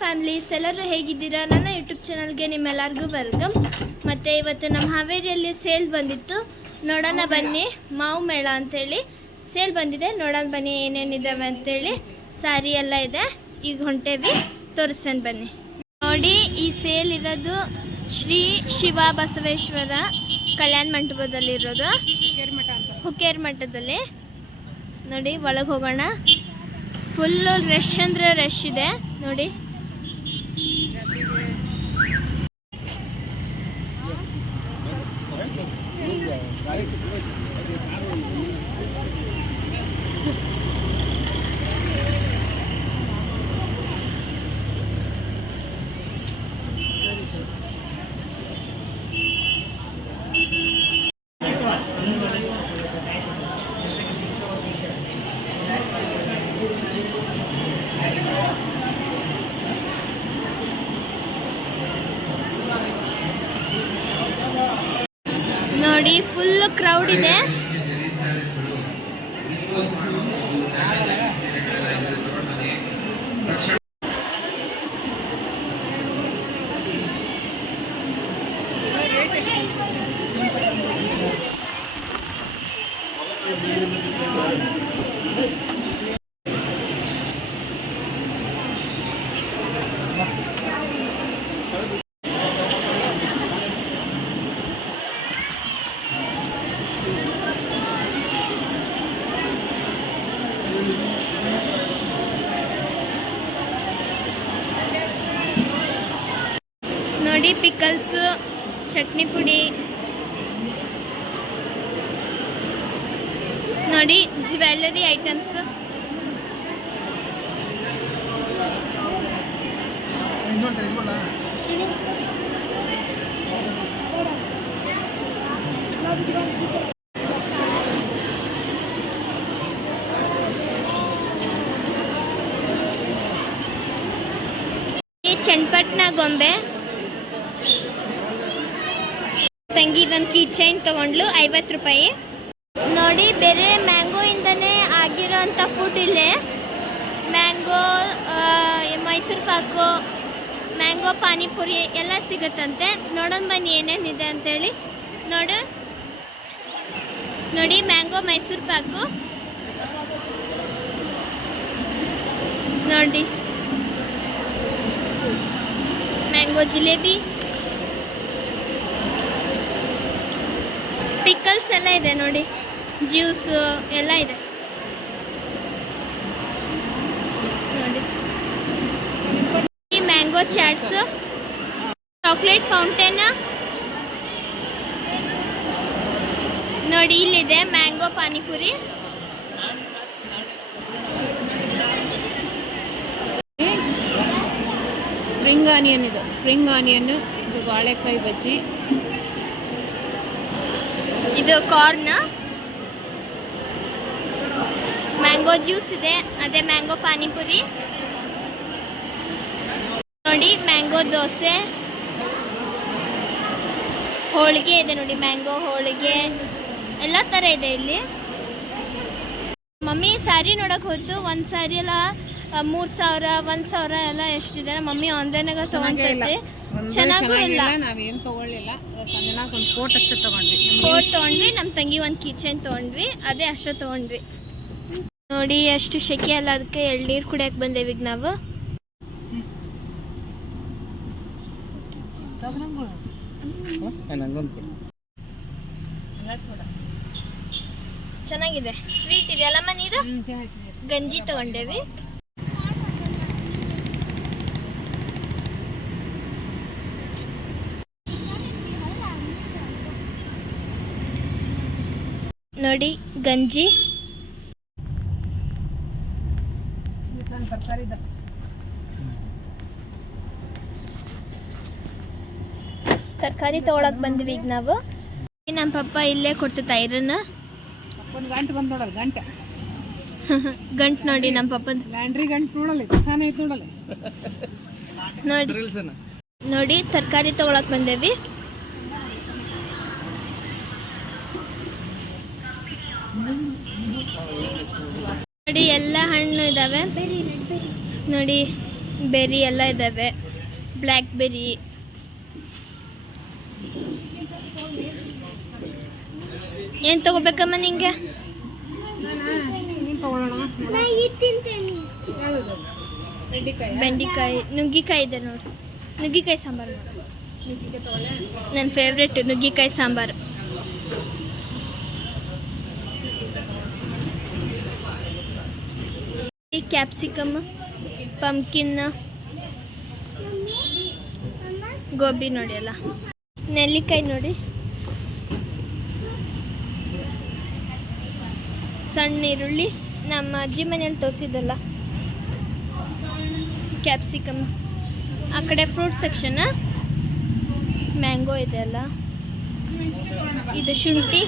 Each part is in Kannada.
ಫ್ಯಾಮಿಲೀಸ್, ಎಲ್ಲರೂ ಹೇಗಿದ್ದೀರಾ? ನನ್ನ ಯೂಟ್ಯೂಬ್ ಚಾನಲ್ಗೆ ನಿಮ್ಮೆಲ್ಲರಿಗೂ ವೆಲ್ಕಮ್. ಮತ್ತು ಇವತ್ತು ನಮ್ಮ ಹಾವೇರಿಯಲ್ಲಿ ಸೇಲ್ ಬಂದಿತ್ತು, ನೋಡೋಣ ಬನ್ನಿ. ಮಾವು ಮೇಳ ಅಂಥೇಳಿ ಸೇಲ್ ಬಂದಿದೆ, ನೋಡೋಣ ಬನ್ನಿ ಏನೇನಿದ್ದಾವೆ ಅಂಥೇಳಿ. ಸ್ಯಾರಿ ಎಲ್ಲ ಇದೆ, ಈಗ ಹೊಂಟೇವಿ, ತೋರಿಸ್ತೇನೆ ಬನ್ನಿ. ನೋಡಿ, ಈ ಸೇಲ್ ಇರೋದು ಶ್ರೀ ಶಿವ ಬಸವೇಶ್ವರ ಕಲ್ಯಾಣ ಮಂಟಪದಲ್ಲಿರೋದು, ಹುಕ್ಕೇರಿ ಮಠದಲ್ಲಿ. ನೋಡಿ, ಒಳಗೆ ಹೋಗೋಣ. ಫುಲ್ಲು ರಶ್ ಅಂದರೆ ರಶ್ ಇದೆ ನೋಡಿ. ನೋಡಿ, ಫುಲ್ ಕ್ರೌಡ್ ಇದೆ. ನೋಡಿ, ಪಿಕಲ್ಸ್, ಚಟ್ನಿ ಪುಡಿ, ನೋಡಿ ಜ್ಯುವೆಲ್ಲರಿ ಐಟಮ್ಸ್. ಚನ್ನಪಟ್ಟಣ ಗೊಂಬೆ. ತಂಗಿ ಇದೊಂದು ಕೀ ಚೈನ್ ತೊಗೊಂಡ್ಲು, 50 ರೂಪಾಯಿ. ನೋಡಿ, ಬೇರೆ ಮ್ಯಾಂಗೋ ಇಂದನೇ ಆಗಿರೋ ಅಂಥ ಫುಡ್ ಇಲ್ಲೇ. ಮ್ಯಾಂಗೋ, ಮೈಸೂರು ಪಾಕು, ಮ್ಯಾಂಗೋ ಪಾನಿಪುರಿ ಎಲ್ಲ ಸಿಗುತ್ತಂತೆ. ನೋಡೋಣ ಬನ್ನಿ ಏನೇನಿದೆ ಅಂತೇಳಿ. ನೋಡಿ, ಮ್ಯಾಂಗೋ ಮೈಸೂರು ಪಾಕು ನೋಡಿ, ಮ್ಯಾಂಗೋ ಜಿಲೇಬಿ, ಪಿಕಲ್ಸ್ ಎಲ್ಲ ಇದೆ ನೋಡಿ, ಜ್ಯೂಸ್ ಎಲ್ಲ ಇದೆ ನೋಡಿ. ಮ್ಯಾಂಗೋ ಚಾಟ್ಸ್, ಚಾಕ್ಲೇಟ್ ಫೌಂಟೇನ್ ನೋಡಿ, ಇಲ್ಲಿದೆ ಮ್ಯಾಂಗೋ ಪಾನಿಪುರಿ. ಸ್ಪ್ರಿಂಗ್ ಆನಿಯನ್, ಇದು ಸ್ಪ್ರಿಂಗ್ ಆನಿಯನ್, ಇದು ಬಾಳೆಕಾಯಿ ಬಜ್ಜಿ, ಇದು ಕಾರ್ನ್. ಮ್ಯಾಂಗೋ ಜ್ಯೂಸ್ ಇದೆ, ಅದೇ ಮ್ಯಾಂಗೋ ಪಾನಿಪುರಿ ನೋಡಿ. ಮ್ಯಾಂಗೋ ದೋಸೆ, ಹೋಳಿಗೆ ಇದೆ ನೋಡಿ, ಮ್ಯಾಂಗೋ ಹೋಳಿಗೆ ಎಲ್ಲ ಥರ ಇದೆ ಇಲ್ಲಿ. ಮಮ್ಮಿ ಸ್ಯಾರಿ ನೋಡಕ್ಕೆ ಹೋಯ್ತು, ಒಂದು ಸ್ಯಾರಿ ಎಲ್ಲ 3,000 1,000 ಎಲ್ಲ ಎಷ್ಟಿದೆ. ಮಮ್ಮಿ ಆನ್ಲೈನಾಗ ತೊಗೊಂತೈತಿ, ಚೆನ್ನಾಗೂ ಇಲ್ಲ. ನಾವೇನು ತೊಗೊಳ್ಳಿಲ್ಲ, ಸಂಜನಾಗ ಒಂದು ಕೋಟ್ ಅಷ್ಟೇ ತೊಗೊಂಡ್ವಿ. ಕೋಟ್ ತೊಗೊಂಡ್ವಿ, ನಮ್ಮ ತಂಗಿ ಒಂದು ಕಿಚನ್ ತೊಗೊಂಡ್ವಿ, ಅದೇ ಅಷ್ಟೇ ತೊಗೊಂಡ್ವಿ. ನೋಡಿ, ಎಷ್ಟು ಶೆಕೆ ಅಲ್ಲ, ಅದಕ್ಕೆ ಎಳ್ನೀರು ಕುಡಿಯೋಕೆ ಬಂದೇವಿ ಈಗ ನಾವು. ಚೆನ್ನಾಗಿದೆ, ಸ್ವೀಟ್ ಇದೆ ಅಲ್ಲಮ್ಮ. ನೀರು ಗಂಜಿ ತಗೊಂಡೇವಿ. ನೋಡಿ, ಗಂಜಿ, ತರಕಾರಿ ತಗೊಳಕ್ ಬಂದ್ವಿ ಈಗ ನಾವು. ನಮ್ಮ ಪಪ್ಪ ಇಲ್ಲೇ ಕೊಡ್ತೈತೆ ಐರನ್. ಒಂದು ಗಂಟೆ ಬಂದು ನೋಡಲ್ಲ, ಗಂಟೆ ಗಂಟು ನೋಡಿ ನಮ್ಮ ಪಪ್ಪಂದು. ಲ್ಯಾಂಡ್ರಿ ಗಂಟು ನೋಡಲ್ಲ, ಕಸಾನ ಐತೆ ನೋಡಲ್ಲ. ನೋಡಿ, ತರಕಾರಿ ತಗೊಳಕ್ ಬಂದೇವಿ. ನೋಡಿ ಎಲ್ಲ ಹಣ್ಣು ಇದಾವೆ ನೋಡಿ. ಬೆರಿ ಎಲ್ಲ ಇದ್ದಾವೆ, ಬ್ಲ್ಯಾಕ್ ಬೆರಿ. ಏನು ತಗೋಬೇಕಮ್ಮ ನಿಂಗೆ? ಬೆಂಡೆಕಾಯಿ, ನುಗ್ಗಿಕಾಯಿ ಇದೆ ನೋಡಿ. ನುಗ್ಗಿಕಾಯಿ ಸಾಂಬಾರು ನನ್ನ ಫೇವ್ರೆಟ್, ನುಗ್ಗಿಕಾಯಿ ಸಾಂಬಾರು. ಈ ಕ್ಯಾಪ್ಸಿಕಮ್, ಪಂಪ್ಕಿನ್, ಗೋಬಿ ನೋಡಿ ಅಲ್ಲ. ನೆಲ್ಲಿಕಾಯಿ ನೋಡಿ, ಸಣ್ಣ ಈರುಳ್ಳಿ, ನಮ್ಮ ಅಜ್ಜಿ ಮನೆಯಲ್ಲಿ ತೋರಿಸಿದ್ದಲ್ಲ. ಕ್ಯಾಪ್ಸಿಕಮ್. ಆ ಕಡೆ ಫ್ರೂಟ್ ಸೆಕ್ಷನ್, ಮ್ಯಾಂಗೋ ಇದೆ ಅಲ್ಲ. ಇದು ಶುಂಠಿ,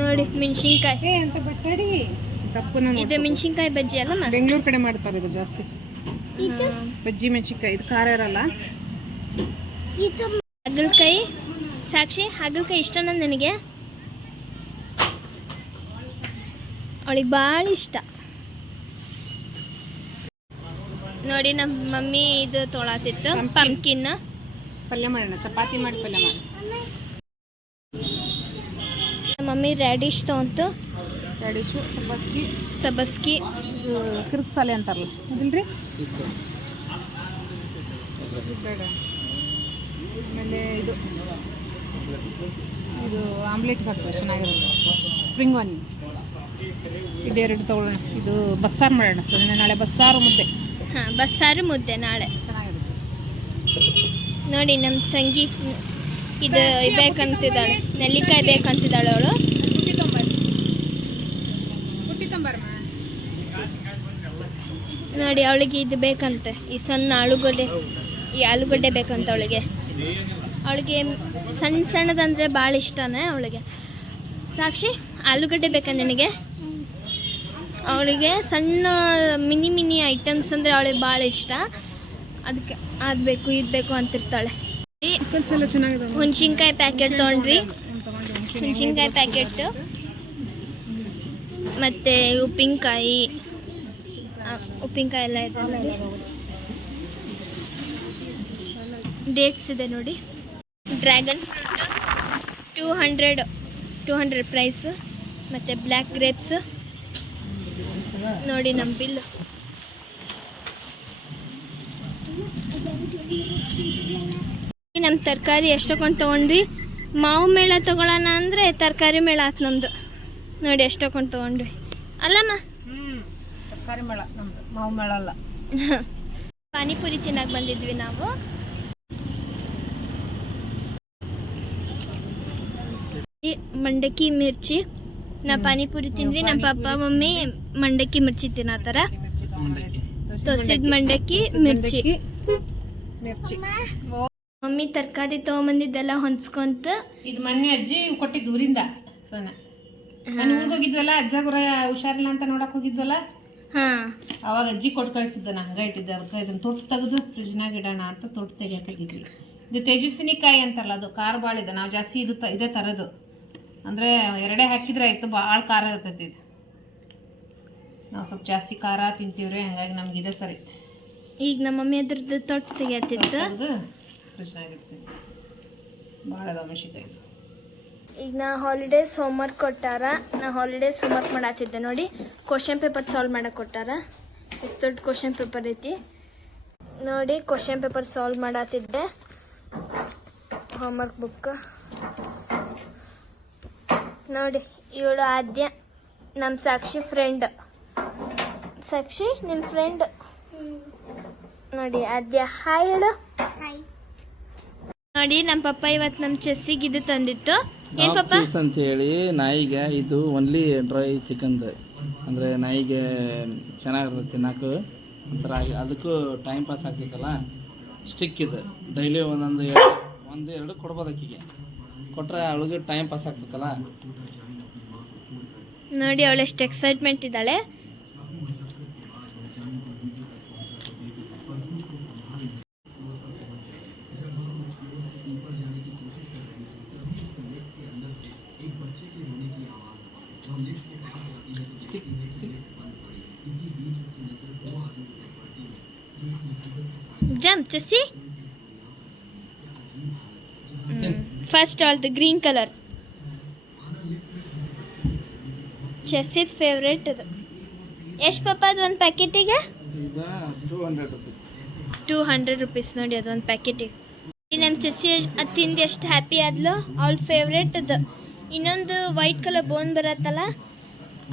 ನೋಡಿ ಮೆಣಸಿನ್ಕಾಯಿ. ಇದು ಮೆಣಸಿನ್ಕಾಯಿ ಬಜ್ಜಿ ಅಲ್ಲ, ಬೆಂಗಳೂರು ಕಡೆ ಮಾಡ್ತಾರೆ ಇದು ಜಾಸ್ತಿ. ಬಜ್ಜಿ ಮೆಣಸಿನ್ಕಾಯಿ, ಇದು ಖಾರ ಇರಲ್ಲ. ಹಾಗಲಕಾಯಿ. ಸಾಕ್ಷಿ, ಹಾಗಲಕಾಯಿ ಇಷ್ಟನಾ ನನಗೆ? ಅವಳಿಗೆ ಭಾಳ ಇಷ್ಟ ನೋಡಿ. ನಮ್ಮ ಮಮ್ಮಿ ಇದು ತೊಳತಿತ್ತು, ಪಂಪ್ಕಿನ್ ಪಲ್ಯ ಮಾಡೋಣ, ಚಪಾತಿ ಮಾಡಿ ಪಲ್ಯ ಮಾಡಿ. ನಮ್ಮ ಮಮ್ಮಿ ರ್ಯಾಡಿಶ್ ತೊಗೊಂತು. ರ್ಯಾಡಿಶು, ಸಬ್ಬಸ್ಗಿ, ಕಿರ್ಕ್ಸಾಲೆ ಅಂತಾರಲ್ಲ ಅದಿಲ್ರಿ. ಆಮೇಲೆ ಇದು ಆಮ್ಲೆಟ್ ಹಾಕ್ತದೆ, ಚೆನ್ನಾಗಿರುತ್ತೆ. ಸ್ಪ್ರಿಂಗ್ ಆನಿಯನ್ ಇದೆರಡು ತೊಗೊಳ್ಳೋಣ. ಇದು ಬಸ್ಸಾರು ಮಾಡೋಣ. ಸೊ ನಾಳೆ ಬಸ್ಸಾರು ಮುದ್ದೆ. ಹಾಂ, ಬಸ್ಸಾರು ಮುದ್ದೆ ನಾಳೆ ಚೆನ್ನಾಗಿರುತ್ತೆ ನೋಡಿ. ನಮ್ಮ ತಂಗಿ ಇದು ಬೇಕಂತಿದ್ದಾಳೆ, ನೆಲ್ಲಿಕಾಯಿ ಬೇಕಂತಿದ್ದಾಳೆ ಅವಳು. ನೋಡಿ ಅವಳಿಗೆ ಇದು ಬೇಕಂತೆ, ಈ ಸಣ್ಣ ಆಲೂಗಡ್ಡೆ. ಈ ಆಲೂಗಡ್ಡೆ ಬೇಕಂತ ಅವಳಿಗೆ. ಸಣ್ಣ ಸಣ್ಣದಂದರೆ ಭಾಳ ಇಷ್ಟನೇ ಅವಳಿಗೆ. ಸಾಕ್ಷಿ, ಆಲೂಗಡ್ಡೆ ಬೇಕಾ ನಿನಗೆ? ಅವಳಿಗೆ ಸಣ್ಣ ಮಿನಿ ಐಟಮ್ಸ್ ಅಂದರೆ ಅವಳಿಗೆ ಭಾಳ ಇಷ್ಟ. ಅದಕ್ಕೆ ಅದು ಬೇಕು ಇದು ಬೇಕು ಅಂತಿರ್ತಾಳೆ. ಹುಣಸಿನ್ಕಾಯಿ ಪ್ಯಾಕೆಟ್ ತೊಗೊಂಡ್ವಿ, ಹುಣಸಿನ್ಕಾಯಿ ಪ್ಯಾಕೆಟ್, ಮತ್ತು ಉಪ್ಪಿನಕಾಯಿ ಎಲ್ಲ ಇದೆ ನೋಡಿ. ಡೇಟ್ಸ್ ಇದೆ ನೋಡಿ. Dragon fruit 200 price. ಮತ್ತು ಬ್ಲ್ಯಾಕ್ ಗ್ರೇಪ್ಸ್ ನೋಡಿ. ನಮ್ಮ ಬಿಲ್ಲು ನಮ್ಮ ತರಕಾರಿ ಎಷ್ಟೊಂದು ತೊಗೊಂಡ್ವಿ. ಮಾವು ಮೇಳ ತೊಗೊಳ್ಳೋಣ ಅಂದರೆ ತರಕಾರಿ ಮೇಳ ಆಯ್ತು ನಮ್ಮದು ನೋಡಿ. ಎಷ್ಟೊಂದು ತೊಗೊಂಡ್ವಿ ಅಲ್ಲಮ್ಮ. ತರಕಾರಿ ಮೇಳ ನಮ್ಮದು, ಮಾವು ಮೇಳ ಅಲ್ಲ. ಪಾನಿಪುರಿ ತಿನ್ನಕ್ಕೆ ಬಂದಿದ್ವಿ ನಾವು. ಮಂಡಕ್ಕಿ ಮಿರ್ಚಿ. ನಾ ಪಾನಿಪುರಿ ತಿಂದ್ವಿ, ನಮ್ಮ ಪಪ್ಪ ಮಮ್ಮಿ ಮಂಡಕ್ಕಿ ಮಿರ್ಚಿ ತಿನ್ನತ್ತಾರ. ತೊಸಿದ ಮಂಡಕ್ಕಿ ಮಿರ್ಚಿ. ಮಮ್ಮಿ ತರಕಾರಿ ತೊಗೊಂಬಂದಿದ್ದೆಲ್ಲ ಹೊಂಚ್ಕೊಂತ. ಇದು ಮೊನ್ನೆ ಅಜ್ಜಿ ಕೊಟ್ಟಿದ್ದು ಊರಿಂದ. ಸೋನ ನಾನು ಊರಿಗೆ ಹೋಗಿದ್ವಲ್ಲ, ಅಜ್ಜಾಗುರ ಹುಷಾರಿಲ್ಲ ಅಂತ ನೋಡಕ್ ಹೋಗಿದ್ವಲ್ಲ. ಅವಾಗ ಅಜ್ಜಿ ಕೊಟ್ಟು ಕಳಿಸಿದ್ದ. ನಾ ಹಂಗ ಇಟ್ಟಿದ್ದೆ. ಅದಕ್ಕೆ ಇದನ್ನ ತೊಟ್ಟು ತೆಗೆದು ಫ್ರಿಜ್ನಾಗ ಇಡೋಣ ಅಂತ ತೊಟ್ಟು ತೆಗಿಯಾಕಿದ್ವಿ. ಇದು ತೇಜಸ್ವಿನಿಕಾಯಿ ಅಂತಲ್ಲ, ಅದು ಖಾರ ಭಾಳ ಇದೆ. ನಾವು ಜಾಸ್ತಿ ಇದೇ ತರೋದು. ಅಂದರೆ ಎರಡೇ ಹಾಕಿದ್ರೆ ಆಯಿತು, ಭಾಳ ಖಾರ ಇರ್ತೈತಿ ಇದು. ನಾವು ಸ್ವಲ್ಪ ಜಾಸ್ತಿ ಖಾರ ತಿಂತೀವ್ರಿ, ಹಂಗಾಗಿ ನಮ್ಗೆ ಇದೆ ಸರಿ. ಈಗ ನಮ್ಮ ಮಮ್ಮಿ ಅದ್ರದ್ದು ತೊಟ್ಟು ತೆಗಿಯತ್ತಿತ್ತು, ಫ್ರಿಜ್ನಾಗಿರ್ತೀವಿ. ಭಾಳ ಅದಾವ ಮೆಣಸಿನ್ಕಾಯಿ. ಈಗ ನಾ ಹಾಲಿಡೇಸ್ ಹೋಮ್ವರ್ಕ್ ಕೊಟ್ಟಾರ. ನಾ ಹಾಲಿಡೇಸ್ ಹೋಮ್ವರ್ಕ್ ಮಾಡತ್ತಿದ್ದೆ ನೋಡಿ. ಕ್ವಶನ್ ಪೇಪರ್ ಸಾಲ್ವ್ ಮಾಡಕ್ಕೆ ಕೊಟ್ಟಾರ. ಎಷ್ಟು ದೊಡ್ಡ ಕ್ವಶನ್ ಪೇಪರ್ ಐತಿ ನೋಡಿ. ಕ್ವಶನ್ ಪೇಪರ್ ಸಾಲ್ವ್ ಮಾಡತ್ತಿದ್ದೆ. ಹೋಮ್ವರ್ಕ್ ಬುಕ್ ನೋಡಿ. ಇವಳು ಆದ್ಯ, ನಮ್ಮ ಸಾಕ್ಷಿ ಫ್ರೆಂಡ್. ಸಾಕ್ಷಿ ನಿನ್ನ ಫ್ರೆಂಡ್ ನೋಡಿ. ಆದ್ಯ ಹಾಯ್ ಹೇಳು. ನೋಡಿ ನಮ್ಮ ಪಪ್ಪ ಇವತ್ತು ನಮ್ಮ ಚೆಸ್ಸಿಗೆ ಇದು ತಂದಿತ್ತು. ಏನು ಪಪ್ಪ? ಚಿಪ್ಸ್ ಅಂತ ಹೇಳಿ ನಾಯಿಗೆ. ಇದು ಓನ್ಲಿ ಡ್ರೈ ಚಿಕನ್, ಅಂದರೆ ನಾಯಿಗೆ ಚೆನ್ನಾಗಿರ್ತದೆ ತಿನ್ನೋಕೆ ಒಂಥರ. ಅದಕ್ಕೂ ಟೈಮ್ ಪಾಸ್ ಆಗ್ತೈತಲ್ಲ. ಸ್ಟಿಕ್ ಇದು ಡೈಲಿ ಒಂದೊಂದು ಎರಡು ಕೊಡ್ಬೋದು ಅಕ್ಕಿಗೆ. ಕೊಟ್ಟರೆ ಅವಳಿಗೆ ಟೈಮ್ ಪಾಸ್ ಆಗ್ತೈತಲ್ಲ ನೋಡಿ. ಅವಳು ಎಷ್ಟು ಎಕ್ಸೈಟ್ಮೆಂಟ್ ಇದ್ದಾಳೆ. ಸ್ಟಿಕ್ ಜಂಪ್ ಚೆಸ್ಸಿ. First all the green colour ಚೆಸ್ಸಿದ ಫೇವ್ರೇಟ್ ಅದು. ಎಷ್ಟು ಪಾಪ ಅದು ಒಂದು ಪ್ಯಾಕೆಟಿಗೆ? ಈಗ 200 rupees. 200 rupees ನೋಡಿ ಅದೊಂದು ಪ್ಯಾಕೆಟಿಗೆ. ನಮ್ಮ ಚೆಸ್ಸಿ ಅದು ತಿಂದು ಎಷ್ಟು ಹ್ಯಾಪಿ ಆದ್ಲು. ಅವಳ ಫೇವ್ರೇಟ್ ಅದು. ಇನ್ನೊಂದು ವೈಟ್ ಕಲರ್ ಬೋನ್ ಬರತ್ತಲ್ಲ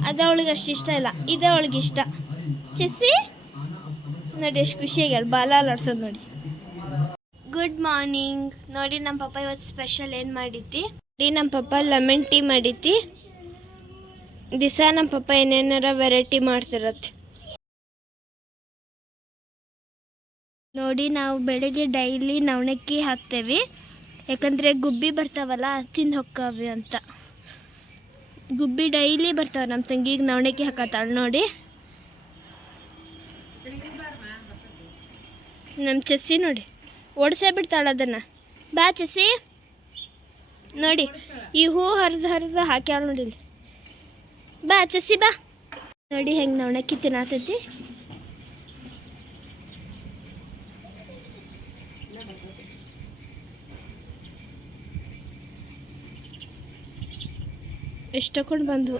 ಅದು ಅವಳಿಗೆ ಅಷ್ಟು ಇಷ್ಟ ಇಲ್ಲ, ಇದು ಅವಳಿಗೆ ಇಷ್ಟ. ಚೆಸ್ಸಿ ನೋಡಿ ಎಷ್ಟು ಖುಷಿಯಾಗಿ ಬಾಲ ಅಲಾಡ್ಸೋದು ನೋಡಿ. Good morning. ನೋಡಿ ನಮ್ಮ ಪಪ್ಪ ಇವತ್ತು ಸ್ಪೆಷಲ್ ಏನು ಮಾಡಿದ್ದಿ ನೋಡಿ. ನಮ್ಮ ಪಪ್ಪ ಲೆಮನ್ ಟೀ ಮಾಡಿದ್ದಿ. ದಿವಸ ನಮ್ಮ ಪಪ್ಪ ಏನೇನಾರ ವೆರೈಟಿ ಮಾಡ್ತಿರತ್ತೆ ನೋಡಿ. ನಾವು ಬೆಳಗ್ಗೆ ಡೈಲಿ ನವಣಕ್ಕಿ ಹಾಕ್ತೇವೆ, ಯಾಕಂದರೆ ಗುಬ್ಬಿ ಬರ್ತಾವಲ್ಲ ತಿಂದು ಹೊಕ್ಕವಿ ಅಂತ. ಗುಬ್ಬಿ ಡೈಲಿ ಬರ್ತಾವೆ. ನಮ್ಮ ತಂಗಿಗೆ ನವಣಕ್ಕಿ ಹಾಕತ್ತಾಳೆ ನೋಡಿ. ನಮ್ಮ ಚೆಸ್ಸಿ ನೋಡಿ ಓಡಿಸೇ ಬಿಡ್ತಾಳೆ ಅದನ್ನು. ಬಾ ಚೆಸ್ಸಿ ನೋಡಿ, ಈ ಹೂ ಹರಿದು ಹಾಕ್ಯಾಳ ನೋಡಿ ಇಲ್ಲಿ. ಬಾ ಚೆಸ್ಸಿ ಬಾ. ನೋಡಿ ಹೆಂಗೆ ನವಣಕ್ಕಿ ತಿನ್ನತೈತಿ. ಎಷ್ಟೊಂದು ಬಂದು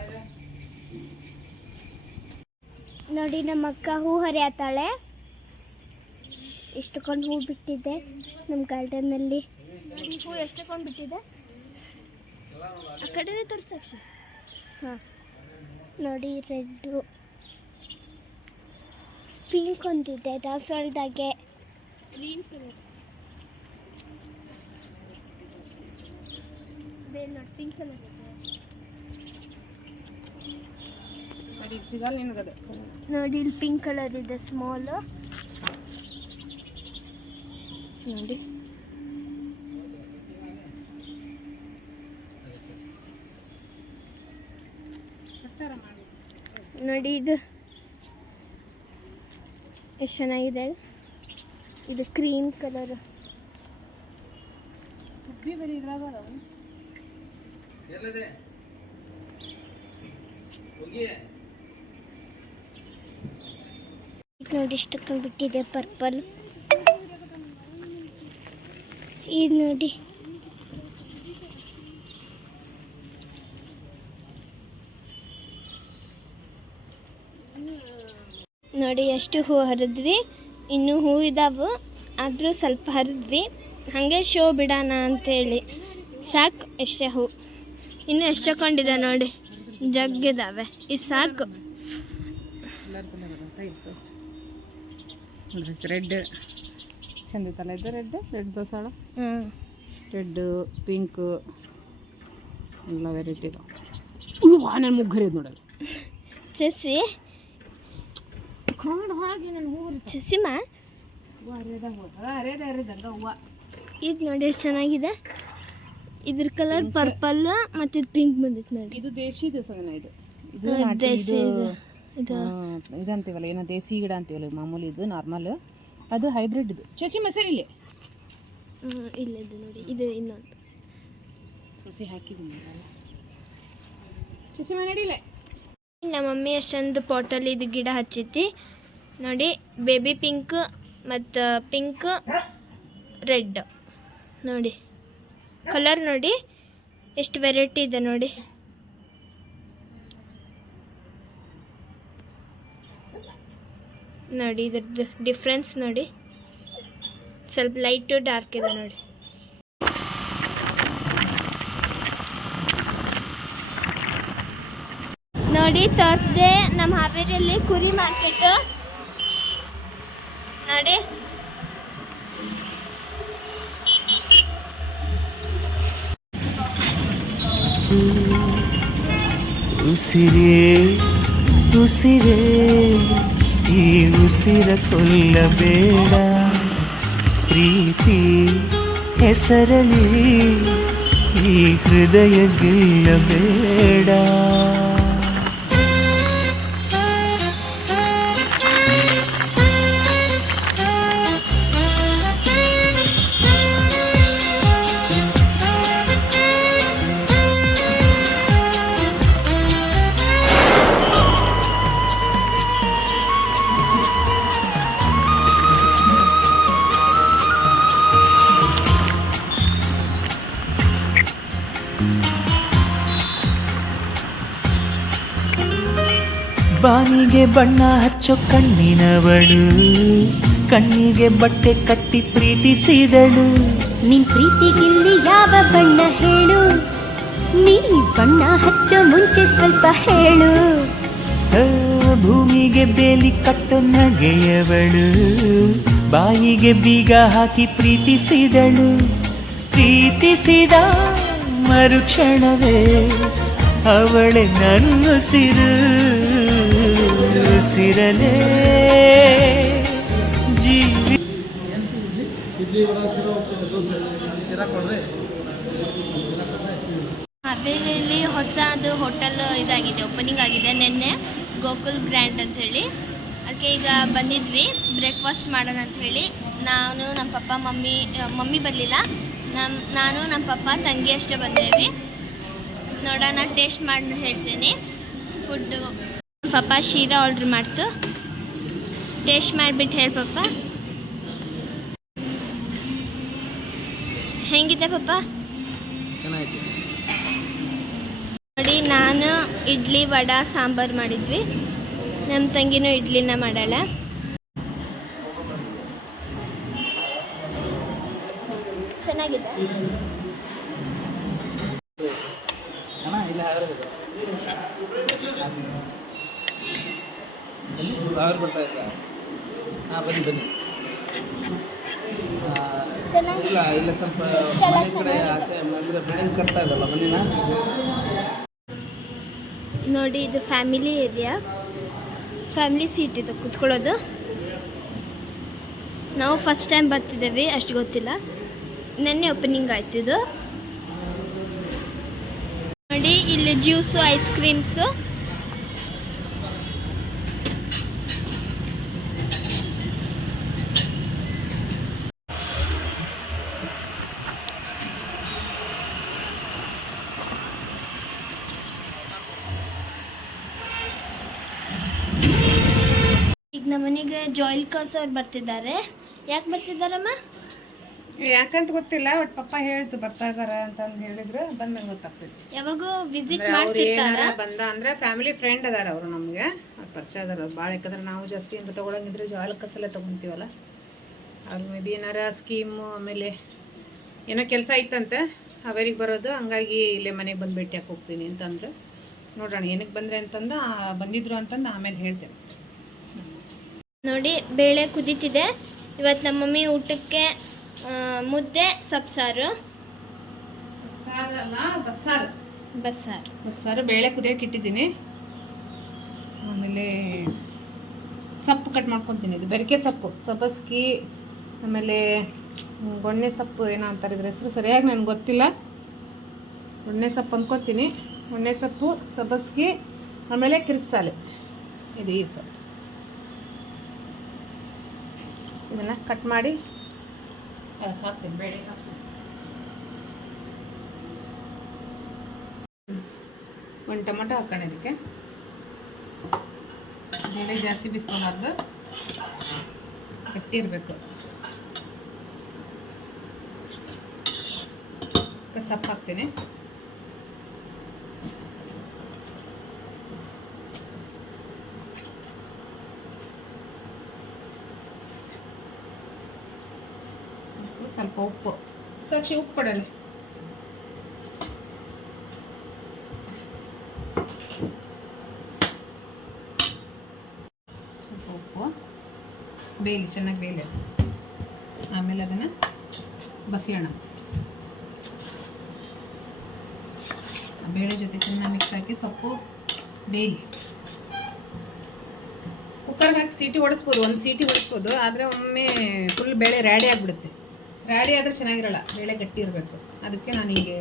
ನೋಡಿ. ನಮ್ಮ ಅಕ್ಕ ಹೂ ಹರಿಯತ್ತಾಳೆ. ಎಷ್ಟೊಂದು ಹೂ ಬಿಟ್ಟಿದ್ದೆ ನಮ್ಮ ಗಾರ್ಡನ್ನಲ್ಲಿ. ಹೂ ಎಷ್ಟೊಂದು ಬಿಟ್ಟಿದೆ ಆ ಕಡೆನೇ ತೋರಿಸ್ತಾ. ಹಾಂ ನೋಡಿ, ರೆಡ್ಡು ಪಿಂಕ್ ಒಂದಿದೆ ದಾಸವಾಳದಾಗೆ. ಗ್ರೀನ್ ಕಲರ್ ನೋಡಿ, ಪಿಂಕ್ ಕಲರ್ ಇದೆ ನೋಡಿ. ಇಲ್ಲಿ ಪಿಂಕ್ ಕಲರ್ ಇದೆ ಸ್ಮಾಲ್ ನೋಡಿ. ನೋಡಿ ಇದು ಎಷ್ಟು ಚೆನ್ನಾಗಿದೆ. ಇದು ಕ್ರೀಮ್ ಕಲರ್. ನೋಡಿ ಇಷ್ಟಕ್ಕೊಂದು ಬಿಟ್ಟಿದೆ ಪರ್ಪಲ್. ಇದು ನೋಡಿ ನೋಡಿ ಎಷ್ಟು ಹೂ ಹರಿದ್ವಿ. ಇನ್ನೂ ಹೂ ಇದಾವೆ, ಆದರೂ ಸ್ವಲ್ಪ ಹರಿದ್ವಿ. ಹಾಗೆ ಶೋ ಬಿಡೋಣ ಅಂತೇಳಿ. ಸಾಕು ಎಷ್ಟೇ ಹೂ. ಇನ್ನೂ ಎಷ್ಟೊಂದಿದೆ ನೋಡಿ, ಜಗ್ಗಿದಾವೆ. ಇದು ಸಾಕು. ರೆಡ್ ಚಂದ ಐತಲ್ಲ ಇದು. ರೆಡ್ ದೋಸಾಳ, ರೆಡ್ ಪಿಂಕ್ ಎಲ್ಲ ವೆರೈಟಿ ಇದಾವೆ. ನನ್ನ ಮುಗ್ಗರಿದ್ ನೋಡಲ್ಲ ಚೆಸ್ಸಿ ಹಾಗೆ ನನ್ನ ಹೂವು ಚೆಸ್ಸಿಮ್ಮ. ಇದು ನೋಡಿ ಎಷ್ಟು ಚೆನ್ನಾಗಿದೆ. ಇದ್ರ ಕಲರ್ ಪರ್ಪಲ್ ಮತ್ತು ಇದು ಪಿಂಕ್ ಬಂದಿತ್ತು ನೋಡಿ. ಇದು ದೇಶಿ ದಸಗನ. ಇದು ದೇಸಿ ಇದು ಅಂತೀವಲ್ಲ, ಏನೋ ದೇಸಿ ಗಿಡ ಅಂತೀವಲ್ಲ ಮಾಮೂಲಿ. ಇದು ನಾರ್ಮಲ್, ಅದು ಹೈಬ್ರಿಡ್. ಇದು ಚೆಸಿ ಮಸರಿ ಇಲ್ಲಿ ಇಲ್ಲಿದೆ ನೋಡಿ. ಇದು ಇನ್ನೊಂದು ಸಸಿ ಹಾಕಿದ್ದೀನಿ. ಚೆಸಿ ಮನೆಡಿಲ್ಲ. ನಮ್ಮ ಮಮ್ಮಿ ಅಷ್ಟೊಂದು ಪಾಟಲ್ಲಿ ಇದು ಗಿಡ ಹಚ್ಚೈತಿ ನೋಡಿ. ಬೇಬಿ ಪಿಂಕ್ ಮತ್ತು ಪಿಂಕ್ ರೆಡ್ ನೋಡಿ. ಕಲರ್ ನೋಡಿ ಎಷ್ಟು ವೆರೈಟಿ ಇದೆ ನೋಡಿ. ನೋಡಿ ಇದ್ರದ್ದು ಡಿಫ್ರೆನ್ಸ್ ನೋಡಿ. ಸ್ವಲ್ಪ ಲೈಟು ಡಾರ್ಕ್ ಇದೆ ನೋಡಿ. ನೋಡಿ ಥರ್ಸ್ಡೇ ನಮ್ಮ ಹಾವೇರಿಯಲ್ಲಿ ಕುರಿ ಮಾರ್ಕೆಟ್ ನೋಡಿ. ಉಸಿರೇ ಉಸಿರೇ ಈ ಉಸಿರ ಕೊಲ್ಲಬೇಡ, ಪ್ರೀತಿ ಹೆಸರಲಿ ಈ ಹೃದಯ ಗೆಲ್ಲಬೇಡ. ಬಾನಿಗೆ ಬಣ್ಣ ಹಚ್ಚೋ ಕಣ್ಣಿನವಳು, ಕಣ್ಣಿಗೆ ಬಟ್ಟೆ ಕಟ್ಟಿ ಪ್ರೀತಿಸಿದಳು. ನಿನ್ ಪ್ರೀತಿಗಿಲ್ಲಿ ಯಾವ ಬಣ್ಣ ಹೇಳು, ನೀ ಬಣ್ಣ ಹಚ್ಚೋ ಮುಂಚೆ ಸ್ವಲ್ಪ ಹೇಳು. ಭೂಮಿಗೆ ಬೇಲಿ ಕಟ್ಟೋ ನಗೆಯವಳು, ಬಾಯಿಗೆ ಬೀಗ ಹಾಕಿ ಪ್ರೀತಿಸಿದಳು. ಪ್ರೀತಿಸಿದ ಮರುಕ್ಷಣವೇ ಅವಳೆ ನನ್ನುಸಿರು, ಉಸಿರಲೇ ಜೀವಿ. ಹಾವೇರಿಯಲ್ಲಿ ಹೊಸದು ಹೋಟೆಲ್ ಇದಾಗಿದೆ, ಓಪನಿಂಗ್ ಆಗಿದೆ ನಿನ್ನೆ, ಗೋಕುಲ್ ಗ್ರ್ಯಾಂಡ್ ಅಂತ ಹೇಳಿ. ಅದಕ್ಕೆ ಈಗ ಬಂದಿದ್ವಿ ಬ್ರೇಕ್ಫಾಸ್ಟ್ ಮಾಡೋಣ ಅಂತ ಹೇಳಿ. ನಾನು ನಮ್ಮ ಪಪ್ಪ ಮಮ್ಮಿ ಬರಲಿಲ್ಲ, ನಾನು ನಮ್ಮ ಪಪ್ಪ ತಂಗಿ ಅಷ್ಟೇ ಬಂದೇವಿ. ನೋಡೋಣ, ಟೇಸ್ಟ್ ಮಾಡಿ ಹೇಳ್ತೀನಿ ಫುಡ್ಡು. ಪಪ್ಪ ಶೀರಾ ಆರ್ಡ್ರ್ ಮಾಡ್ತು, ಟೇಸ್ಟ್ ಮಾಡಿಬಿಟ್ಟು ಹೇಳಿ ಪಪ್ಪ ಹೆಂಗಿದೆ ಪಪ್ಪ. ನೋಡಿ, ನಾನು ಇಡ್ಲಿ ವಡಾ ಸಾಂಬಾರು ಮಾಡಿದ್ವಿ, ನಮ್ಮ ತಂಗಿನೂ ಇಡ್ಲಿನ ಮಾಡಾಳ. ಚೆನ್ನಾಗಿದೆ. ಇಲ್ಲ ಸ್ವಲ್ಪ ಮನೆ ಕಡೆ ಆಚೆ ಅಂದರೆ ಬೆಳೆದು ಕಟ್ತಾ ಇದ್ದಲ್ಲ ಮನೇನ. ನೋಡಿ, ಇದು ಫ್ಯಾಮಿಲಿ ಏರಿಯಾ, ಫ್ಯಾಮಿಲಿ ಸೀಟ್ ಇದು ಕುತ್ಕೊಳ್ಳೋದು. ನಾವು ಫಸ್ಟ್ ಟೈಮ್ ಬರ್ತಿದ್ದೇವೆ, ಅಷ್ಟು ಗೊತ್ತಿಲ್ಲ, ನೆನ್ನೆ ಓಪನಿಂಗ್ ಆಯ್ತಿದ್ದು. ನೋಡಿ, ಇಲ್ಲಿ ಜ್ಯೂಸು, ಐಸ್ ಕ್ರೀಮ್ಸು. ಈಗ ನಮ್ಮ ಮನೆಗೆ ಜಾಯ್ಲ್ಕಾಸ್ ಅವ್ರು ಬರ್ತಿದ್ದಾರೆ. ಯಾಕೆ ಬರ್ತಿದ್ದಾರಮ್ಮ? ಯಾಕಂತ ಗೊತ್ತಿಲ್ಲ, ಬಟ್ ಪಪ್ಪ ಹೇಳ್ತು ಬರ್ತಾ ಇದಾರ ಅಂತಂದು ಹೇಳಿದ್ರು, ಬಂದ್ಮೇಲೆ ಗೊತ್ತಾಗ್ತೈತಿ. ಯಾವಾಗೂ ವಿಸಿಟ್ ಅವ್ರು ಮಾಡ್ತಿರ್ತಾರ. ಏನಾರ ಬಂದ ಅಂದ್ರೆ ಫ್ಯಾಮಿಲಿ ಫ್ರೆಂಡ್ ಅದಾರ ಅವರು, ನಮಗೆ ಪರಿಚಯ ಅದಾರ ಭಾಳ. ಯಾಕಂದ್ರೆ ನಾವು ಜಾಸ್ತಿ ಏನಾರ ತೊಗೊಳಂಗಿದ್ರೆ ಜಾಯ್ಲ್ಕಾಸಲ್ಲೇ ತೊಗೊತೀವಲ್ಲ. ಅವ್ರು ಮೇ ಬಿ ಏನಾರ ಸ್ಕೀಮು, ಆಮೇಲೆ ಏನೋ ಕೆಲಸ ಐತಂತೆ ಹಾವೇರಿಗೆ ಬರೋದು, ಹಂಗಾಗಿ ಇಲ್ಲೇ ಮನೆಗೆ ಬಂದು ಭೇಟಿಯಾಗಿ ಹೋಗ್ತೀನಿ ಅಂತಂದ್ರೆ. ನೋಡೋಣ ಏನಕ್ಕೆ ಬಂದರೆ ಅಂತಂದು ಬಂದಿದ್ರು ಅಂತಂದು ಆಮೇಲೆ ಹೇಳ್ತೇನೆ. ನೋಡಿ, ಬೇಳೆ ಕುದೀತಿದೆ. ಇವತ್ತು ನಮ್ಮ ಮಮ್ಮಿ ಊಟಕ್ಕೆ ಮುದ್ದೆ ಸಬ್ಸಾರು, ಬಸ್ಸಾರು ಬೇಳೆ ಕುದಿಯೋಕೆ ಇಟ್ಟಿದ್ದೀನಿ. ಆಮೇಲೆ ಸೊಪ್ಪು ಕಟ್ ಮಾಡ್ಕೊತೀನಿ. ಇದು ಬೆರಕೆ ಸೊಪ್ಪು, ಸಬ್ಬಸ್ಗಿ, ಆಮೇಲೆ ಗೊಣ್ಣೆ ಸೊಪ್ಪು ಏನೋ ಅಂತಾರೆ ಇದ್ರ ಹೆಸರು, ಸರಿಯಾಗಿ ನನಗೆ ಗೊತ್ತಿಲ್ಲ. ಗೊಣ್ಣೆ ಸೊಪ್ಪು ಅಂದ್ಕೊತೀನಿ. ಗೊಣ್ಣೆ ಸೊಪ್ಪು, ಸಬ್ಬಸ್ಗಿ, ಆಮೇಲೆ ಕಿರಿಕ್ಸಾಲೆ, ಇದು ಈ ಸೊಪ್ಪು. ಇದನ್ನು ಕಟ್ ಮಾಡಿ ಅದಕ್ಕೆ ಹಾಕ್ತೀನಿ, ಬೇಳೆ ಹಾಕ್ತೀನಿ. ಒಂದು ಟೊಮೊಟೊ ಹಾಕೋಣ ಇದಕ್ಕೆ. ಬೇಳೆ ಜಾಸ್ತಿ ಬಿಸ್ಕೊಬಾರ್ದು, ಗಟ್ಟಿ ಇರಬೇಕು. ಸೊಪ್ಪು ಹಾಕ್ತೀನಿ. ಸ್ವಲ್ಪ ಉಪ್ಪು, ಸಾಕ್ಷಿ ಉಪ್ಪು ಕೊಡಲಿ. ಸ್ವಲ್ಪ ಉಪ್ಪು ಬೇಯಲಿ, ಚೆನ್ನಾಗಿ ಬೇಯಲಿ. ಆಮೇಲೆ ಅದನ್ನು ಬಸಿಯೋಣ. ಬೇಳೆ ಜೊತೆ ಚೆನ್ನಾಗಿ ಮಿಕ್ಸ್ ಹಾಕಿ ಸೊಪ್ಪು ಬೇಯಲಿ. ಕುಕ್ಕರ್ಗೆ ಹಾಕಿ ಸೀಟಿ ಹೊಡಿಸ್ಬೋದು, ಒಂದು ಸೀಟಿ ಹೊಡಿಸ್ಬೋದು. ಆದರೆ ಒಮ್ಮೆ ಫುಲ್ ಬೇಳೆ ರ್ಯಾಡಿ ಆಗಿಬಿಡುತ್ತೆ. ರ್ಯಾಡಿ ಆದರೆ ಚೆನ್ನಾಗಿರಲ್ಲ, ಬೇಳೆ ಗಟ್ಟಿ ಇರಬೇಕು. ಅದಕ್ಕೆ ನಾನು ಹೀಗೆ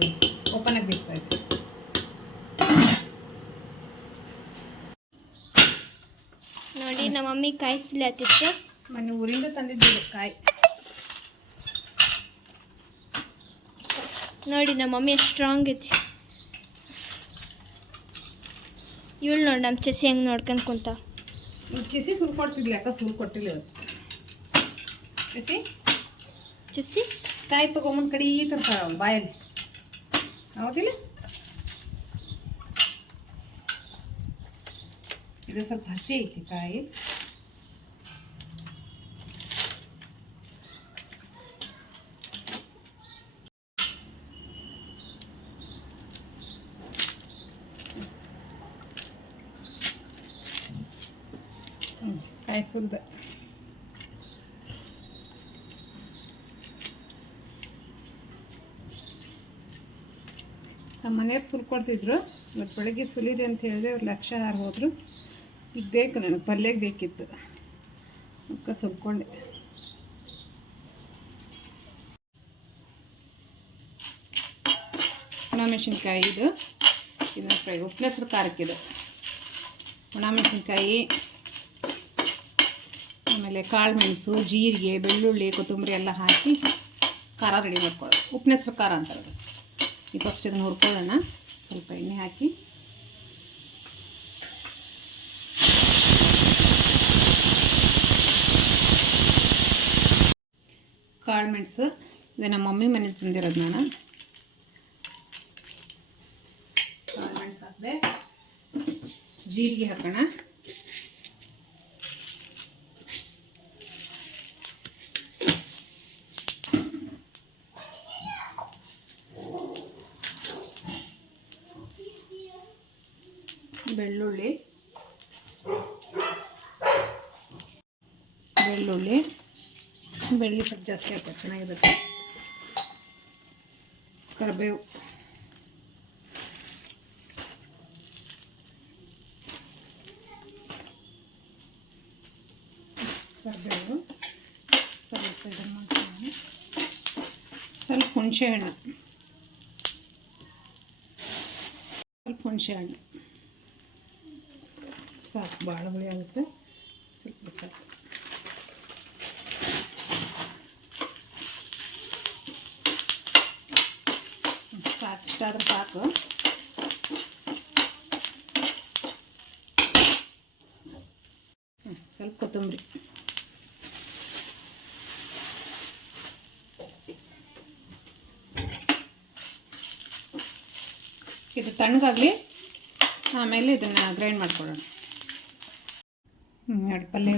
ಓಪನಾಗಿ ಬೇಯಿಸ್ತಾ ಇದ್ದೆ. ನೋಡಿ, ನಮ್ಮ ಮಮ್ಮಿ ಕಾಯಿ ಸುಲಿ ಹತ್ತಿತ್ತು. ಮೊನ್ನೆ ಊರಿಂದ ತಂದಿದ್ದೀವಿ ಕಾಯಿ. ನೋಡಿ, ನಮ್ಮ ಮಮ್ಮಿ ಎಷ್ಟು ಸ್ಟ್ರಾಂಗ್ ಐತಿ. ಇವಳು ನೋಡಿ ನಮ್ಮ ಚೆಸಿ ಹೆಂಗೆ ನೋಡ್ಕೊಂಡು ಕುಂತ. ಚಿಸಿ ಸುಲ್ ಕೊಡ್ತಿದ್ಲಿ, ಯಾಕೆ ಸುಲ್ ಕೊಟ್ಟಿಲ್ಲ ಇವತ್ತು. ಚೆಸಿ ಕಾಯಿ ತೊಗೊಂಬಂದು ಕಡೆ ಈ ಥರ ಬಾಯಲ್ಲಿ, ಹೌದಿಲ್ಲ? ಇದು ಸ್ವಲ್ಪ ಹಸಿ ಐತಿ ಕಾಯಿ. ಕಾಯಿ ಸುಲ್ದ ನಮ್ಮ ಮನೆಯವ್ರು ಸುಲ್ಕೊಡ್ತಿದ್ರು. ಮತ್ತು ಬೆಳಗ್ಗೆ ಸುಲಿದೆ ಅಂತ ಹೇಳಿದೆ, ಅವ್ರು ಲಕ್ಷ ಹಾರು ಹೋದರು. ಈಗ ಬೇಕು ನನಗೆ ಪಲ್ಯಕ್ಕೆ ಬೇಕಿತ್ತು, ಅದಕ್ಕೆ ಸುಲ್ಕೊಂಡೆ. ಒಣಮೆಣಸಿನ್ಕಾಯಿ ಇದನ್ನು ಫ್ರೈ, ಉಪ್ಪಿನ ಹೆಸರು ಖಾರಕ್ಕಿದೆ. ಒಣಮೆಣಸಿನ್ಕಾಯಿ, ಆಮೇಲೆ ಕಾಳು ಮೆಣಸು, ಜೀರಿಗೆ, ಬೆಳ್ಳುಳ್ಳಿ, ಕೊತ್ತಂಬರಿ ಎಲ್ಲ ಹಾಕಿ ಖಾರ ರೆಡಿ ಮಾಡ್ಕೊಳ್ಳೋದು. ಉಪ್ಪಿನ ಹೆಸರು ಖಾರ ಅಂತಾರೆ. ಈಗ ಫಸ್ಟ್ ಇದನ್ನು ಹುರ್ಕೊಳ್ಳೋಣ. ಸ್ವಲ್ಪ ಎಣ್ಣೆ ಹಾಕಿ ಕಾಳು ಮೆಣಸು, ಇದು ನಮ್ಮ ಮಮ್ಮಿ ಮನೆ ತಂದಿರೋದು ನಾನು. ಕಾಳು ಮೆಣಸು ಹಾಕಿದೆ. ಜೀರಿಗೆ ಹಾಕೋಣ. ಬೆಳ್ಳುಳ್ಳಿ ಸ್ವಲ್ಪ ಜಾಸ್ತಿ ಹಾಕೋ, ಚೆನ್ನಾಗಿರುತ್ತೆ. ಕರಿಬೇವು, ಸ್ವಲ್ಪ ಇದನ್ನು ಮಾಡ್ತೀನಿ. ಸ್ವಲ್ಪ ಹುಣಸೆಹಣ್ಣು, ಸಾಕು, ಭಾಳ ಹುಳಿ ಆಗುತ್ತೆ. ಸ್ವಲ್ಪ ಸಾಕು. ಇಷ್ಟಾದ್ರೆ ಸಾಕು. ಸ್ವಲ್ಪ ಕೊತ್ತಂಬರಿ, ಇದು ತಣ್ಣಗಾಗಲಿ, ಆಮೇಲೆ ಇದನ್ನು ಗ್ರೈಂಡ್ ಮಾಡ್ಕೊಳ್ಳೋಣ. ನೋಡಿ, ಪಲ್ಯ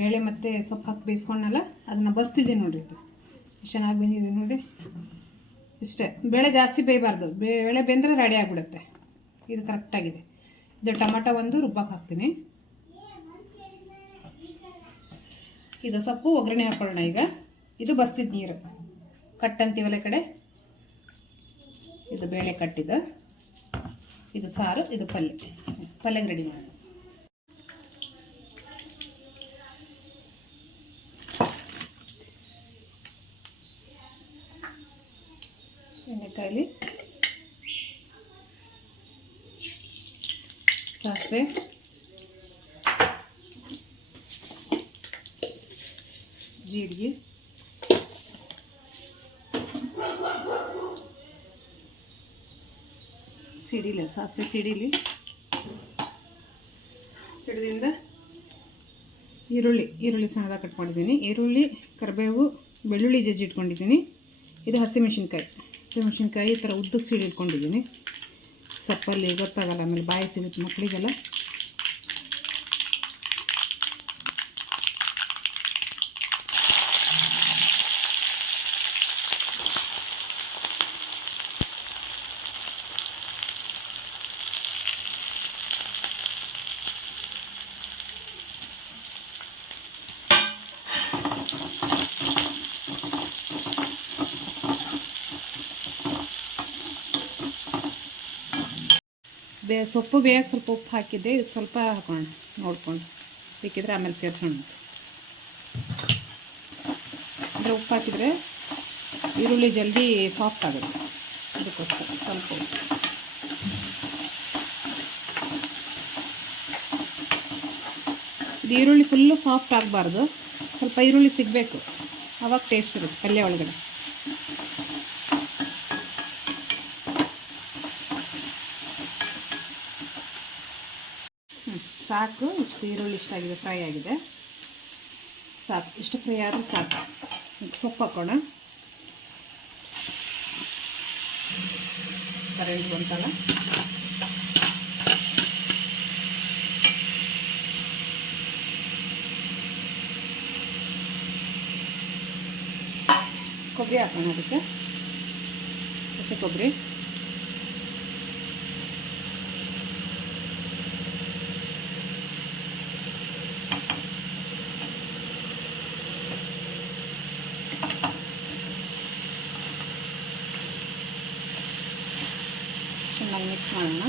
ಬೇಳೆ ಮತ್ತು ಸೊಪ್ಪು ಹಾಕಿ ಬೇಯಿಸ್ಕೊಂಡಲ್ಲ, ಅದನ್ನು ಬಸ್ತಿದ್ದೀನಿ ನೋಡಿರಿ. ಇದು ಚೆನ್ನಾಗಿ ಬೆಂದಿದೆ ನೋಡಿ. ಇಷ್ಟೇ, ಬೇಳೆ ಜಾಸ್ತಿ ಬೇಯಬಾರ್ದು. ಬೇಳೆ ಬೆಂದರೆ ರೆಡಿ ಆಗಿಬಿಡುತ್ತೆ. ಇದು ಕರೆಕ್ಟಾಗಿದೆ. ಇದು ಟೊಮಟೊ ಒಂದು ರುಬ್ಬಕ್ಕೆ ಹಾಕ್ತೀನಿ. ಇದು ಸೊಪ್ಪು ಒಗ್ಗರಣೆ ಹಾಕ್ಕೊಳ್ಳೋಣ. ಈಗ ಇದು ಬಸ್ತಿದ್ದು ನೀರು ಕಟ್ಟಂತೀವಲ್ಲ ಈ ಕಡೆ. ಇದು ಬೇಳೆ ಕಟ್ಟಿದ್ದು, ಇದು ಸಾರು, ಇದು ಪಲ್ಯಗೆ ರೆಡಿ ಮಾಡೋಣ. ಎಣ್ಣೆಕಾಯಿ, ಸಾಸಿವೆ, ಜೀರಿಗೆ, ಸಾಸಿವೆ ಸಿಡಿದಿಂದ ಈರುಳ್ಳಿ ಸಣ್ಣದಾಗಿ ಕಟ್ಕೊಂಡಿದ್ದೀನಿ. ಈರುಳ್ಳಿ, ಕರಿಬೇವು, ಬೆಳ್ಳುಳ್ಳಿ ಜಜ್ಜಿ ಇಟ್ಕೊಂಡಿದ್ದೀನಿ. ಇದು ಹಸಿಮೆಣಸಿನ್ಕಾಯಿ ಈ ಥರ ಉದ್ದಕ್ಕೆ ಸೀಡಿ ಇಟ್ಕೊಂಡಿದ್ದೀನಿ. ಸಪ್ಪಲ್ಲಿ ಗೊತ್ತಾಗಲ್ಲ, ಆಮೇಲೆ ಬಾಯಿ ಸಿಗುತ್ತೆ ಮಕ್ಕಳಿಗೆಲ್ಲ. ಸೊಪ್ಪು ಬೇಯಕ್ಕೆ ಸ್ವಲ್ಪ ಉಪ್ಪು ಹಾಕಿದ್ದೆ. ಇದಕ್ಕೆ ಸ್ವಲ್ಪ ಹಾಕೋಣ ನೋಡ್ಕೊಂಡು, ಬೇಕಿದ್ರೆ ಆಮೇಲೆ ಸೇರಿಸೋಣ. ಅಂದರೆ ಉಪ್ಪು ಹಾಕಿದರೆ ಈರುಳ್ಳಿ ಜಲ್ದಿ ಸಾಫ್ಟ್ ಆಗುತ್ತೆ, ಅದಕ್ಕೋಸ್ಕರ ಸ್ವಲ್ಪ ಉಪ್ಪು. ಇದು ಈರುಳ್ಳಿ ಫುಲ್ಲು ಸಾಫ್ಟ್ ಆಗಬಾರ್ದು, ಸ್ವಲ್ಪ ಈರುಳ್ಳಿ ಸಿಗಬೇಕು, ಆವಾಗ ಟೇಸ್ಟ್ ಇರುತ್ತೆ ಪಲ್ಯ ಒಳಗಡೆ. ಸಾಕು, ಇಷ್ಟು ಈರುಳ್ಳಿ ಇಷ್ಟಾಗಿದೆ, ಫ್ರೈ ಆಗಿದೆ, ಸಾಕು. ಇಷ್ಟು ಫ್ರೈ ಆದರೆ ಸಾಕು. ಸೊಪ್ಪು ಹಾಕೋಣ. ಕರೆಂಟ್ ಬಂತಲ್ಲ, ಕೊಬ್ಬರಿ ಹಾಕೋಣ. ಅದಕ್ಕೆ ಹಸಿ ಕೊಬ್ಬರಿ, ಚೆನ್ನಾಗಿ ಮಿಕ್ಸ್ ಮಾಡೋಣ.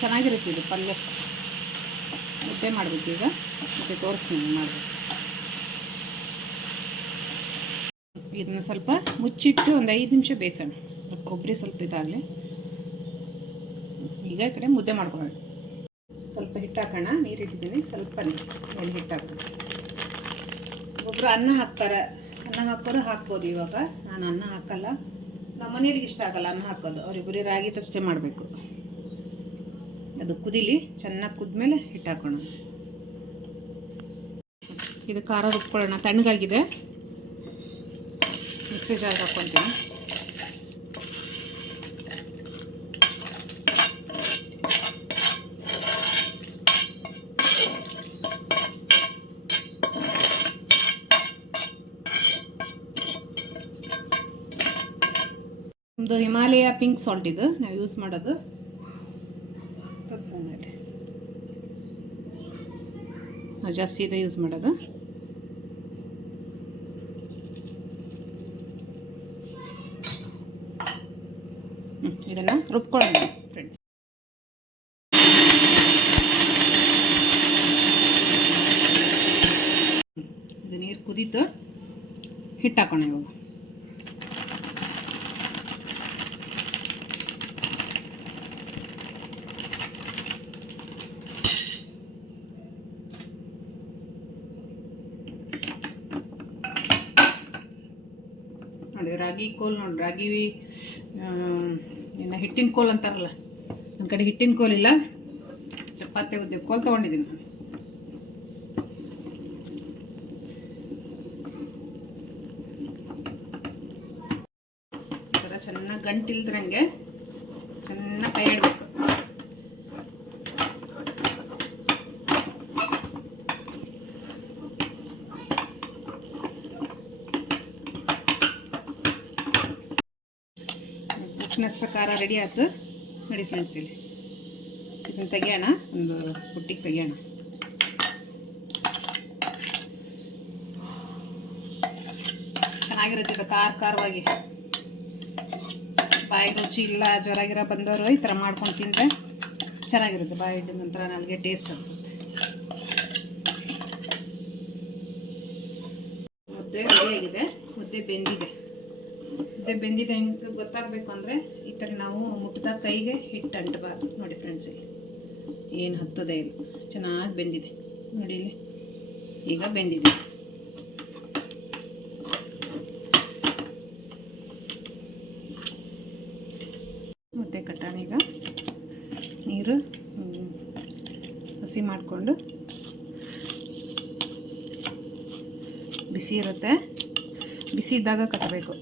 ಚೆನ್ನಾಗಿರುತ್ತೆ ಇದು ಪಲ್ಯ. ಮುದ್ದೆ ಮಾಡಬೇಕು ಈಗ, ಮುದ್ದೆ ತೋರಿಸ್ತೀನಿ ಮಾಡಬೇಕು. ಇದನ್ನು ಸ್ವಲ್ಪ ಮುಚ್ಚಿಟ್ಟು ಒಂದು 5 ನಿಮಿಷ ಬೇಯಿಸೋಣ. ಕೊಬ್ಬರಿ ಸ್ವಲ್ಪ ಇದಾಗಲಿ. ಈಗ ಈ ಕಡೆ ಮುದ್ದೆ ಮಾಡ್ಕೊಳ್ಳೋಣ. ಸ್ವಲ್ಪ ಹಿಟ್ಟು ಹಾಕೋಣ. ನೀರು ಇಟ್ಟಿದ್ದೀನಿ, ಸ್ವಲ್ಪ ಎಲ್ಲಿ ಹಿಟ್ಟು ಹಾಕೋಣ. ಒಬ್ಬರು ಅನ್ನ ಹಾಕ್ತಾರೆ, ಅನ್ನ ಹಾಕೋರು ಹಾಕ್ಬೋದು. ಇವಾಗ ನಾನು ಅನ್ನ ಹಾಕಲ್ಲ, ನಮ್ಮ ಮನೆಯವ್ರಿಗೆ ಇಷ್ಟ ಆಗಲ್ಲ ಅನ್ನ ಹಾಕೋದು. ಅವರಿಬ್ಬರಿ ರಾಗಿ ಅಷ್ಟೇ ಮಾಡಬೇಕು. ಅದು ಕುದೀಲಿ, ಚೆನ್ನಾಗಿ ಕುದ್ಮೇಲೆ ಹಿಟ್ಟು ಹಾಕೋಣ. ಇದು ಖಾರ ರುಬ್ಕೊಳ್ಳೋಣ. ತಣ್ಣಗಾಗಿದೆ, ಮಿಕ್ಸಿ ಜಾರ್ಗೆ ಹಾಕ್ಕೊತೀನಿ. ಒಂದು ಹಿಮಾಲಯ ಪಿಂಕ್ ಸಾಲ್ಟ್ ಇದು ನಾವು ಯೂಸ್ ಮಾಡೋದು. ತೋರಿಸೋಣ, ನಾವು ಜಾಸ್ತಿ ಇದೆ ಯೂಸ್ ಮಾಡೋದು. ಇದನ್ನು ರುಬ್ಕೊಳ್ಳೋಣ ಫ್ರೆಂಡ್ಸ್. ಇದು ನೀರು ಕುದೀತು, ಹಿಟ್ಟು ಹಾಕೋಣ ಇವಾಗ. ನೋಡಿ ರಾಗಿ ಕೋಲ್, ನೋಡಿ ರಾಗಿ ಇನ್ನು ಹಿಟ್ಟಿನ ಕೋಲ್ ಅಂತಾರಲ್ಲ, ನನ್ನ ಕಡೆ ಹಿಟ್ಟಿನ ಕೋಲ್ ಇಲ್ಲ, ಚಪಾತಿ ಉದ್ದೆ ಕೋಲ್ ತೊಗೊಂಡಿದ್ದೀನಿ ನಾನು. ಈ ಥರ ಚೆನ್ನಾಗಿ ಗಂಟಿಲ್ದ್ರಂಗೆ ಚೆನ್ನಾಗಿ ಕೈ ಆಡಬೇಕು. ಉಪ್ಪಿನಸ್ರ ಖಾರ ರೆಡಿ ಆಯ್ತು ನೋಡಿ ಫ್ರೆಂಡ್ಸ್. ಇಲ್ಲಿ ಇದನ್ನು ತೆಗಿಯೋಣ, ಒಂದು ಪುಟ್ಟಿಗೆ ತೆಗಿಯೋಣ. ಚೆನ್ನಾಗಿರುತ್ತೆ ಇದು ಖಾರವಾಗಿ. ಬಾಯಿ ರುಚಿ ಇಲ್ಲ, ಜ್ವರ ಗಿರ ಬಂದವರು ಈ ಥರ ಮಾಡ್ಕೊಂಡು ತಿಂದರೆ ಚೆನ್ನಾಗಿರುತ್ತೆ. ಬಾಯಿ ಹಿಡಿದ ನಂತರ ನನಗೆ ಟೇಸ್ಟ್ ಅನಿಸುತ್ತೆ. ಮುದ್ದೆ ರೆಡಿಯಾಗಿದೆ, ಮುದ್ದೆ ಬೆಂದಿದೆ. ಮುದ್ದೆ ಬೆಂದಿದೆ ಹೆಂಗೆ ಗೊತ್ತಾಗಬೇಕು ಅಂದರೆ ಈ ಥರ ನಾವು ಮುಟ್ಟಿದ ಕೈಗೆ ಹಿಟ್ಟು ಅಂಟಬಾರ್ದು. ನೋಡಿ ಫ್ರೆಂಡ್ಸ್, ಇಲ್ಲಿ ಏನು ಹತ್ತದೇ ಇಲ್ಲ, ಚೆನ್ನಾಗಿ ಬೆಂದಿದೆ ನೋಡಿ. ಇಲ್ಲಿ ಈಗ ಬೆಂದಿದೆ. ಮುದ್ದೆ ಕಟ್ಟೋಣ ಈಗ. ನೀರು ಹಸಿ ಮಾಡಿಕೊಂಡು, ಬಿಸಿ ಇರುತ್ತೆ, ಬಿಸಿ ಇದ್ದಾಗ ಕಟ್ಟಬೇಕು.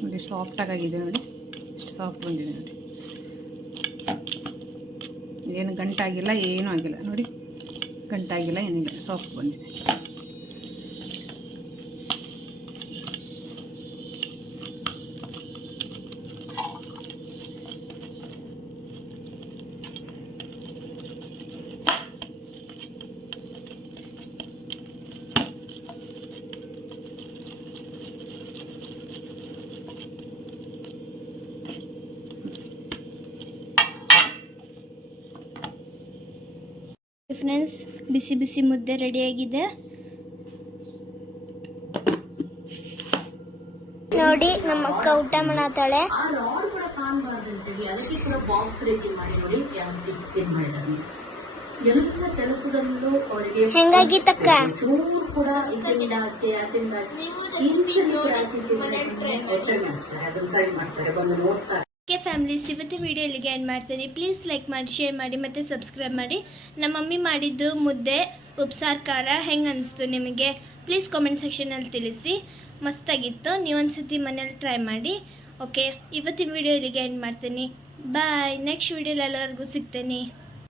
ನೋಡಿ ಸಾಫ್ಟಾಗಿದೆ, ನೋಡಿ ಎಷ್ಟು ಸಾಫ್ಟ್ ಬಂದಿದೆ ನೋಡಿ. ಏನು ಗಂಟಾಗಿಲ್ಲ, ಏನೂ ಆಗಿಲ್ಲ ನೋಡಿ, ಗಂಟಾಗಿಲ್ಲ, ಏನಿಲ್ಲ, ಸಾಫ್ಟ್ ಬಂದಿದೆ. ಫ್ರೆಂಡ್ಸ್, ಬಿಸಿ ಬಿಸಿ ಮುದ್ದೆ ರೆಡಿಯಾಗಿದೆ ನೋಡಿ. ನಮ್ಮ ಅಕ್ಕ ಊಟ ಮಾಡತ್ತಾಳೆ. ಹೆಂಗಾಗಿತ್ತಕ್ಕ? ಓಕೆ ಫ್ಯಾಮಿಲೀಸ್, ಇವತ್ತು ವಿಡಿಯೋ ಇಲ್ಲಿಗೆ ಎಂಡ್ ಮಾಡ್ತೀನಿ. ಪ್ಲೀಸ್ ಲೈಕ್ ಮಾಡಿ, ಶೇರ್ ಮಾಡಿ ಮತ್ತು ಸಬ್ಸ್ಕ್ರೈಬ್ ಮಾಡಿ. ನಮ್ಮ ಮಮ್ಮಿ ಮಾಡಿದ್ದು ಮುದ್ದೆ ಉಪ್ಸಾರು ಖಾರ ಹೆಂಗೆ ಅನಿಸ್ತು ನಿಮಗೆ ಪ್ಲೀಸ್ ಕಾಮೆಂಟ್ ಸೆಕ್ಷನಲ್ಲಿ ತಿಳಿಸಿ. ಮಸ್ತಾಗಿತ್ತು, ನೀವೊಂದ್ಸತಿ ಮನೇಲಿ ಟ್ರೈ ಮಾಡಿ. ಓಕೆ, ಇವತ್ತಿನ ವಿಡಿಯೋ ಇಲ್ಲಿಗೆ ಎಂಡ್ ಮಾಡ್ತೀನಿ. ಬಾಯ್. ನೆಕ್ಸ್ಟ್ ವಿಡಿಯೋಲಿ ಎಲ್ಲರಿಗೂ ಸಿಗ್ತೀನಿ.